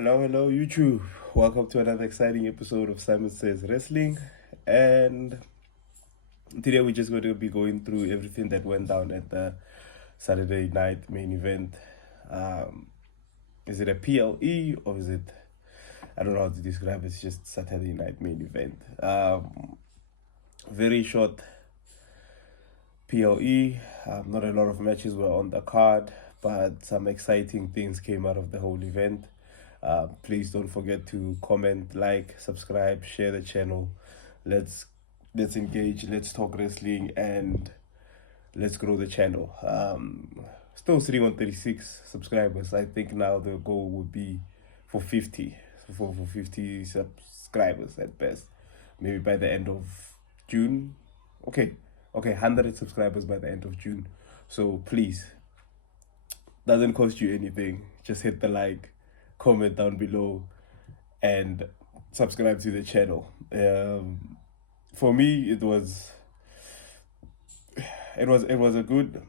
Hello, YouTube. Welcome to another exciting episode of Simon Says Wrestling. And today we're just going to be going through everything that went down at the Saturday night main event. Um, is it a PLE or is it, I don't know how to describe it, it's just Saturday night main event. Very short PLE. Not a lot of matches were on the card, but some exciting things came out of the whole event. Please don't forget to comment, like, subscribe, share the channel. Let's engage, let's talk wrestling, and let's grow the channel. Still sitting on 36 subscribers. I think now the goal would be for 50, for 50 subscribers at best. Maybe by the end of June. Okay, 100 subscribers by the end of June. So please, doesn't cost you anything. Just hit the like, comment down below, and subscribe to the channel. For me, it was a good.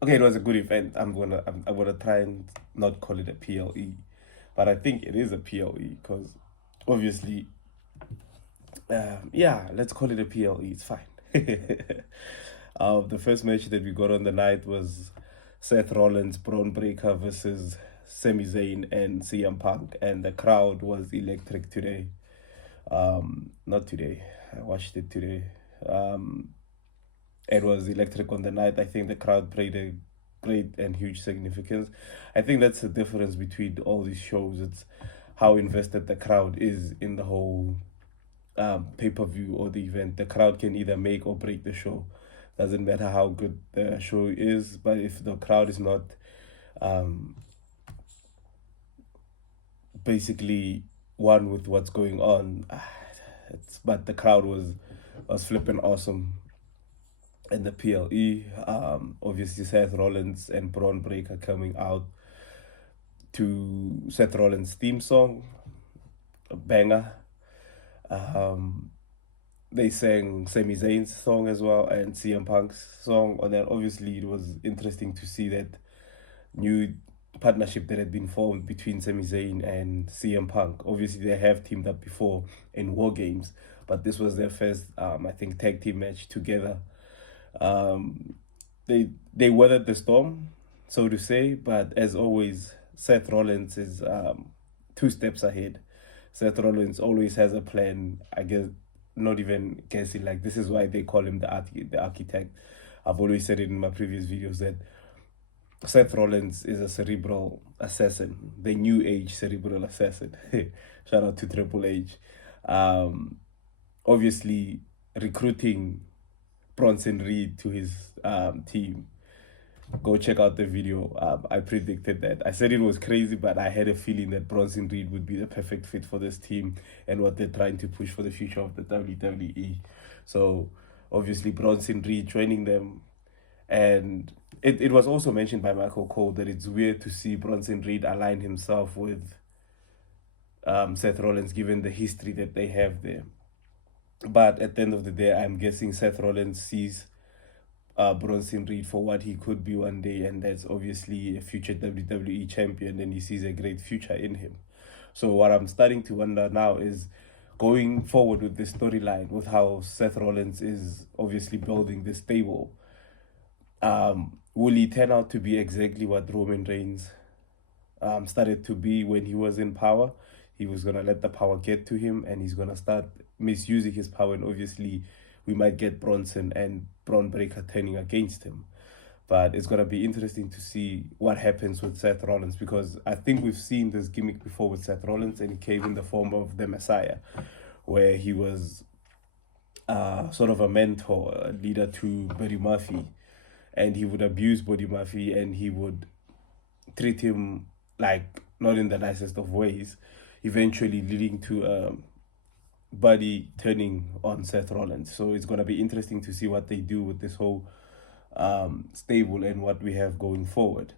Okay, it was a good event. I'm gonna try and not call it a PLE, but I think it is a PLE because obviously, yeah, let's call it a PLE. It's fine. The first match that we got on the night was Seth Rollins, Braun Breaker versus Sami Zayn and CM Punk, and the crowd was electric today. Not today. I watched it today. It was electric on the night. I think the crowd played a great and huge significance. I think that's the difference between all these shows. It's how invested the crowd is in the whole pay-per-view or the event. The crowd can either make or break the show. Doesn't matter how good the show is, but if the crowd is not basically one with what's going on, but the crowd was flipping awesome in the PLE. Obviously Seth Rollins and Braun Breaker coming out to Seth Rollins' theme song, a banger. They sang Sami Zayn's song as well and CM Punk's song. And then obviously it was interesting to see that new partnership that had been formed between Sami Zayn and CM Punk. Obviously they have teamed up before in War Games, but this was their first, I think, tag team match together. They weathered the storm, so to say, but as always, Seth Rollins is 2 steps ahead. Seth Rollins always has a plan. I guess, not even guessing, like, this is why they call him the architect. I've always said it in my previous videos that Seth Rollins is a cerebral assassin, the new age cerebral assassin. Shout out to Triple H. Obviously, recruiting Bronson Reed to his team. Go check out the video. I predicted that. I said it was crazy, but I had a feeling that Bronson Reed would be the perfect fit for this team and what they're trying to push for the future of the WWE. So obviously Bronson Reed joining them. And it was also mentioned by Michael Cole that it's weird to see Bronson Reed align himself with Seth Rollins, given the history that they have there. But at the end of the day, I'm guessing Seth Rollins sees Bronson Reed for what he could be one day, and that's obviously a future WWE champion, and he sees a great future in him. So what I'm starting to wonder now is, going forward with this storyline, with how Seth Rollins is obviously building this stable, will he turn out to be exactly what Roman Reigns started to be when he was in power? He was going to let the power get to him, and he's going to start misusing his power, and obviously we might get Bronson and Braun Breaker turning against him. But it's going to be interesting to see what happens with Seth Rollins, because I think we've seen this gimmick before with Seth Rollins, and it came in the form of the Messiah, where he was sort of a mentor, a leader to Buddy Murphy, and he would abuse Buddy Murphy, and he would treat him like not in the nicest of ways, eventually leading to Buddy turning on Seth Rollins. So it's going to be interesting to see what they do with this whole stable and what we have going forward.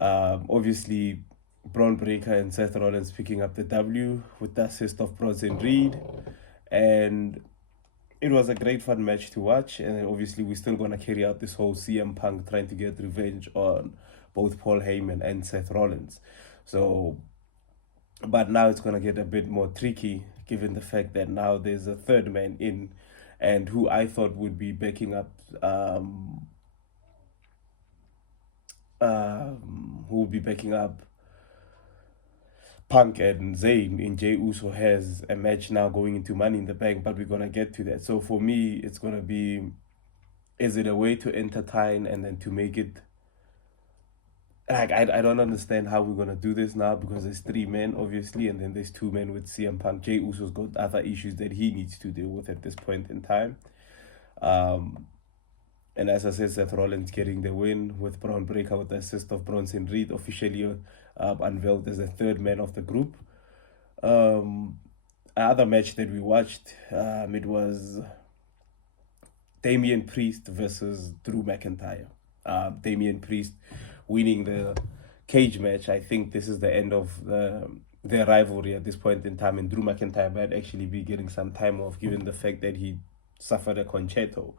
Obviously, Braun Breaker and Seth Rollins picking up the W with the assist of Bronson Reed. And it was a great fun match to watch. And obviously, we're still going to carry out this whole CM Punk trying to get revenge on both Paul Heyman and Seth Rollins. So But now it's gonna get a bit more tricky given the fact that now there's a third man in, and who I thought would be backing up, who will be backing up Punk and Zayn in Jey Uso has a match now going into Money in the Bank, but we're gonna get to that. So for me, it's gonna be: is it a way to entertain and then to make it like I don't understand how we're gonna do this now, because there's three men obviously, and then there's two men with CM Punk. Jey Uso's got other issues that he needs to deal with at this point in time. And as I said, Seth Rollins getting the win with Braun Breaker with the assist of Bronson Reed, officially unveiled as the third man of the group. Another match that we watched, it was Damian Priest versus Drew McIntyre. Damian Priest winning the cage match. I think this is the end of their rivalry at this point in time, and Drew McIntyre might actually be getting some time off given the fact that he suffered a concerto.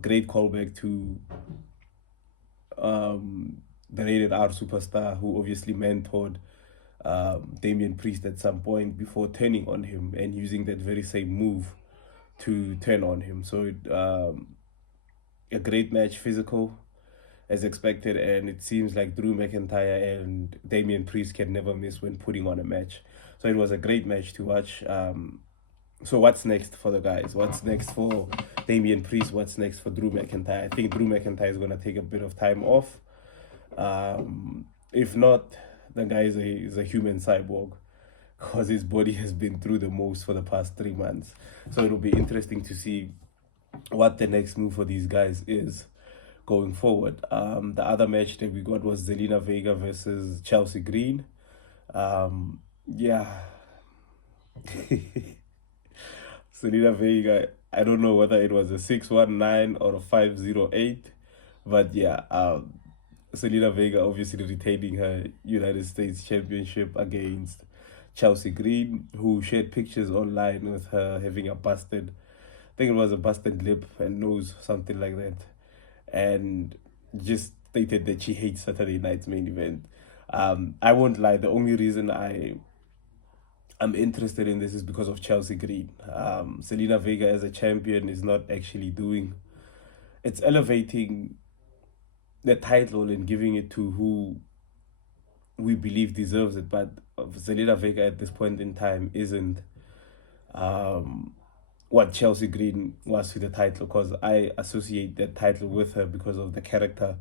Great callback to the Rated R superstar, who obviously mentored Damian Priest at some point before turning on him and using that very same move to turn on him. So a great match, physical as expected, and it seems like Drew McIntyre and Damian Priest can never miss when putting on a match. So it was a great match to watch. So what's next for the guys? What's next for Damian Priest? What's next for Drew McIntyre? I think Drew McIntyre is going to take a bit of time off. If not, the guy is a human cyborg, because his body has been through the most for the past 3 months. So it'll be interesting to see what the next move for these guys is going forward. The other match that we got was Zelina Vega versus Chelsea Green. Yeah. Zelina Vega, I don't know whether it was a 619 or a 508, but yeah, Zelina Vega obviously retaining her United States Championship against Chelsea Green, who shared pictures online with her having a busted, I think it was a busted lip and nose, something like that, and just stated that she hates Saturday night's main event. I won't lie, the only reason I'm interested in this is because of Chelsea Green. Zelina Vega as a champion is not actually doing, it's elevating the title and giving it to who we believe deserves it, but Zelina Vega at this point in time isn't what Chelsea Green was to the title, because I associate that title with her because of the character.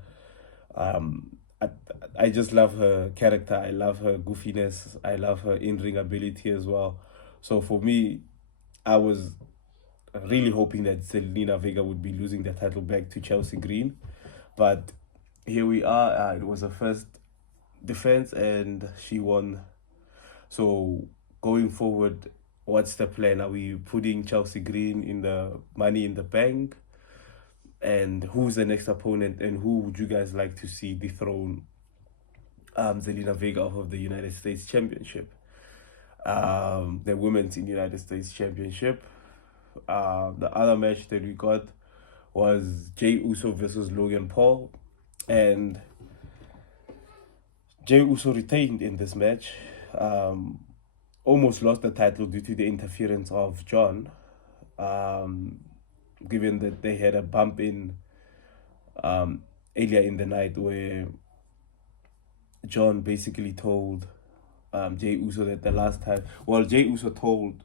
I just love her character. I love her goofiness. I love her in-ring ability as well. So for me, I was really hoping that Zelina Vega would be losing the title back to Chelsea Green. But here we are. It was her first defense and she won. So going forward, what's the plan? Are we putting Chelsea Green in the Money in the Bank? And who's the next opponent, and who would you guys like to see dethrone Zelina Vega off of the United States Championship, the Women's in United States Championship? The other match that we got was Jey Uso versus Logan Paul, and Jey Uso retained in this match. Almost lost the title due to the interference of John, given that they had a bump in earlier in the night where John basically told Jey Uso that the last time, well, Jey Uso told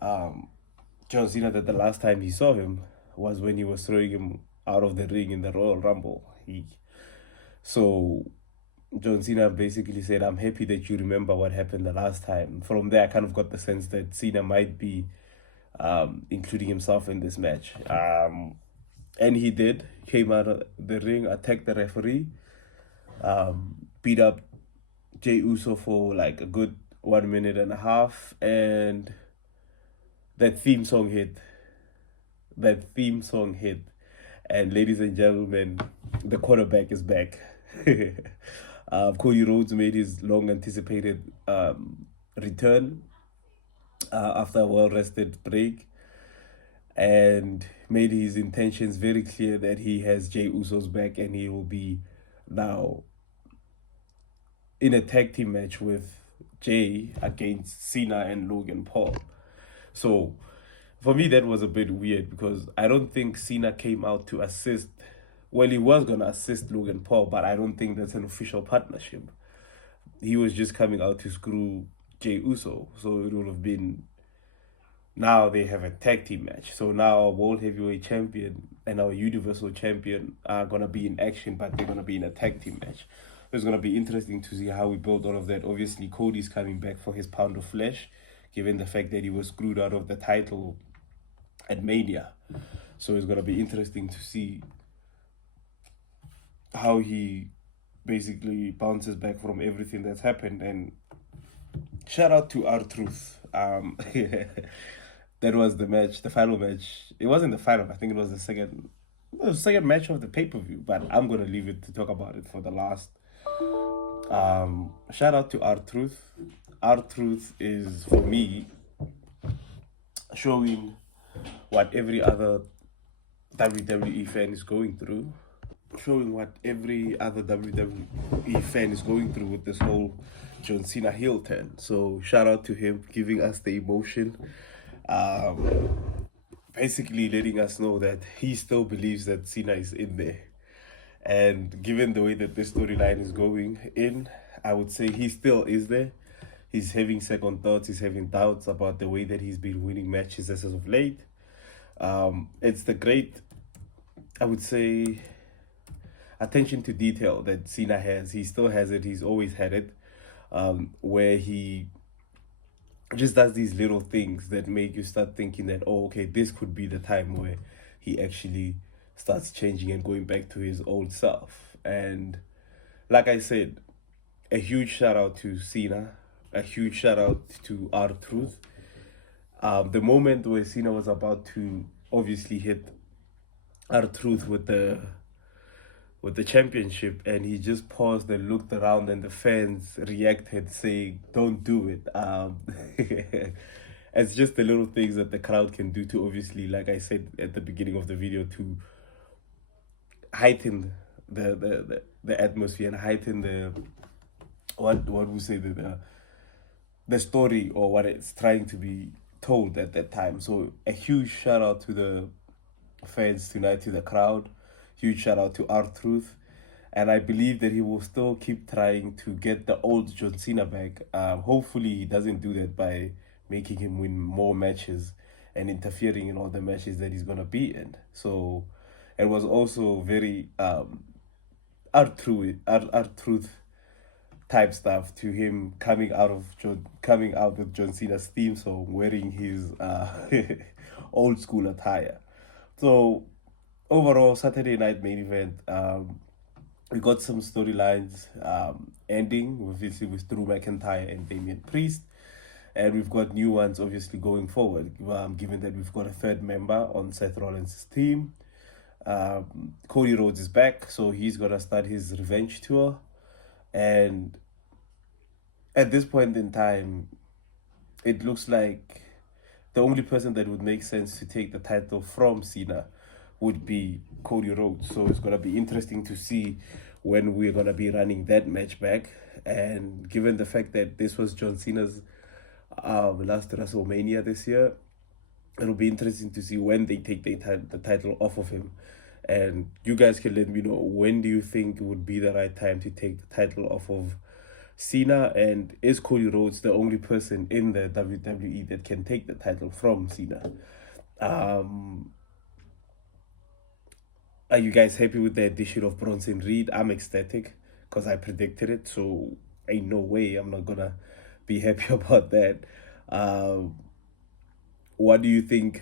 John Cena that the last time he saw him was when he was throwing him out of the ring in the Royal Rumble. So John Cena basically said, "I'm happy that you remember what happened the last time." From there, I kind of got the sense that Cena might be including himself in this match. And he did. Came out of the ring, attacked the referee, beat up Jey Uso for like a good 1 minute and a half, and that theme song hit. And ladies and gentlemen, the quarterback is back. Cody Rhodes made his long anticipated return after a well-rested break, and made his intentions very clear that he has Jey Uso's back, and he will be now in a tag team match with Jay against Cena and Logan Paul. So for me, that was a bit weird because I don't think Cena came out to assist. Well, he was going to assist Logan Paul, but I don't think that's an official partnership. He was just coming out to screw Jey Uso. So it would have been, now they have a tag team match. So now our World Heavyweight Champion and our Universal Champion are going to be in action, but they're going to be in a tag team match. It's going to be interesting to see how we build all of that. Obviously, Cody's coming back for his pound of flesh, given the fact that he was screwed out of the title at Mania. So it's going to be interesting to see how he basically bounces back from everything that's happened. And shout out to R-Truth. That was the match, the final match. It wasn't the final. I think it was the second match of the pay-per-view. But I'm gonna leave it to talk about it for the last. Shout out to R-Truth. R-Truth is, for me, showing what every other WWE fan is going through. Showing what every other WWE fan is going through with this whole John Cena heel turn. So shout out to him, giving us the emotion. Basically letting us know that he still believes that Cena is in there. And given the way that this storyline is going in, I would say he still is there. He's having second thoughts. He's having doubts about the way that he's been winning matches as of late. It's the great, I would say, attention to detail that Cena has. He still has it. He's always had it. Where he just does these little things that make you start thinking that, oh, okay, this could be the time where he actually starts changing and going back to his old self. And like I said, a huge shout out to Cena, a huge shout out to R-Truth. The moment where Cena was about to obviously hit R-Truth with the championship, and he just paused and looked around, and the fans reacted saying, don't do it. It's just the little things that the crowd can do to, obviously, like I said at the beginning of the video, to heighten the atmosphere and heighten the what we say, the story, or what it's trying to be told at that time. So a huge shout out to the fans tonight, to the crowd. Huge shout out to R-Truth. And I believe that he will still keep trying to get the old John Cena back. Hopefully he doesn't do that by making him win more matches and interfering in all the matches that he's going to be in. So it was also very R-Truth type stuff, to him coming out with John Cena's theme song, wearing his old school attire. So overall, Saturday night main event, we got some storylines ending, obviously, with Drew McIntyre and Damian Priest. And we've got new ones, obviously, going forward, given that we've got a third member on Seth Rollins' team. Cody Rhodes is back, so he's going to start his revenge tour. And at this point in time, it looks like the only person that would make sense to take the title from Cena would be Cody Rhodes. So it's going to be interesting to see when we're going to be running that match back. And given the fact that this was John Cena's last WrestleMania this year, it'll be interesting to see when they take the title off of him. And you guys can let me know, when do you think would be the right time to take the title off of Cena? And is Cody Rhodes the only person in the WWE that can take the title from Cena? Are you guys happy with the addition of Bronson Reed? I'm ecstatic because I predicted it, so ain't no way I'm not gonna be happy about that. What do you think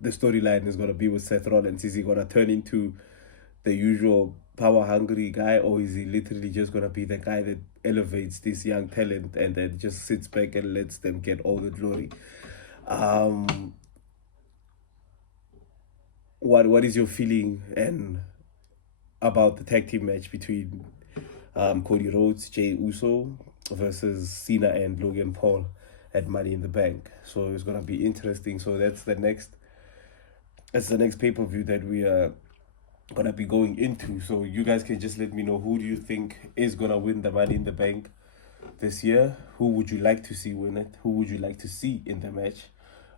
the storyline is gonna be with Seth Rollins? Is he gonna turn into the usual power-hungry guy, or is he literally just gonna be the guy that elevates this young talent and then just sits back and lets them get all the glory? What is your feeling and about the tag team match between Cody Rhodes, Jey Uso versus Cena and Logan Paul at Money in the Bank? So it's gonna be interesting. So that's the next pay-per-view that we are gonna be going into. So you guys can just let me know, who do you think is gonna win the Money in the Bank this year. Who would you like to see win it? Who would you like to see in the match?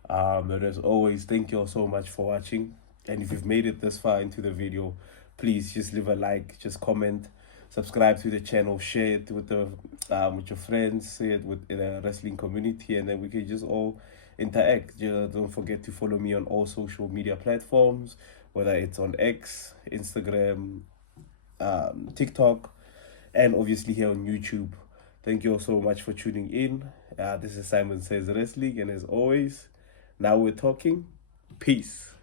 And as always, thank you all so much for watching. And if you've made it this far into the video, please just leave a like, just comment, subscribe to the channel, share it with with your friends, share it with the wrestling community, and then we can just all interact. Just don't forget to follow me on all social media platforms, whether it's on X, Instagram, TikTok, and obviously here on YouTube. Thank you all so much for tuning in. This is Simon Says Wrestling, and as always, now we're talking. Peace.